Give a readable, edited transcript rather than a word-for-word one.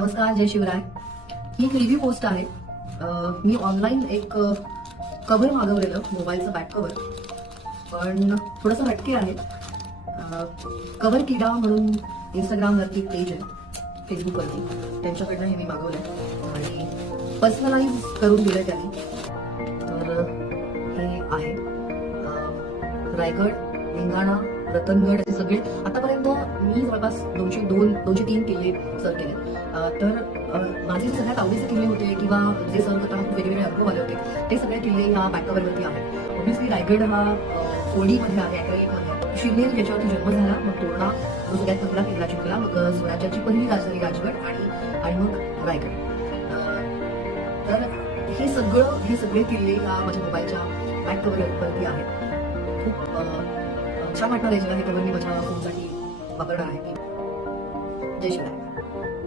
नमस्कार, जय शिवराय. ही एक review post आहे. मी ऑनलाईन एक कव्हर मागवलेलं, मोबाईलचं बॅक कव्हर, पण थोडंसं हटके आहे. कव्हर किडा म्हणून इंस्टाग्रामवरती पेज आहे, फेसबुकवरती, त्यांच्याकडनं हे मी मागवलंय आणि पर्सनलाइज करून दिलंय त्यांनी. तर हे आहे रायगड, लिंगाणा, रतनगड हे सगळे आतापर्यंत मी जवळपास 202-203 किल्ले सर केले. तर माझे सगळ्यात आवडीचे किल्ले होते किंवा जे सर करताना खूप वेगवेगळे अनुभव आले होते ते सगळे किल्ले ह्या बॅककव्हरवरती आहेत. ऑब्व्हियसली रायगड हा फोडीमध्ये आहे, ॲक्रेलिकमध्ये आहे. शिवनेर ज्याच्यावरती जन्म झाला, मग तोरणा जो सगळ्यात पहिला किल्ला जिंकला, मग स्वराज्याची पहिली राजधानी राजगड आणि मग रायगड. तर हे सगळे किल्ले ह्या माझ्या मोबाईलच्या बॅककव्हरवरती आहेत. खूप छान वाटणार आहे जेव्हा हे कव्हर मी माझ्या फोनसाठी वापरणार आहे. जय शिवराय.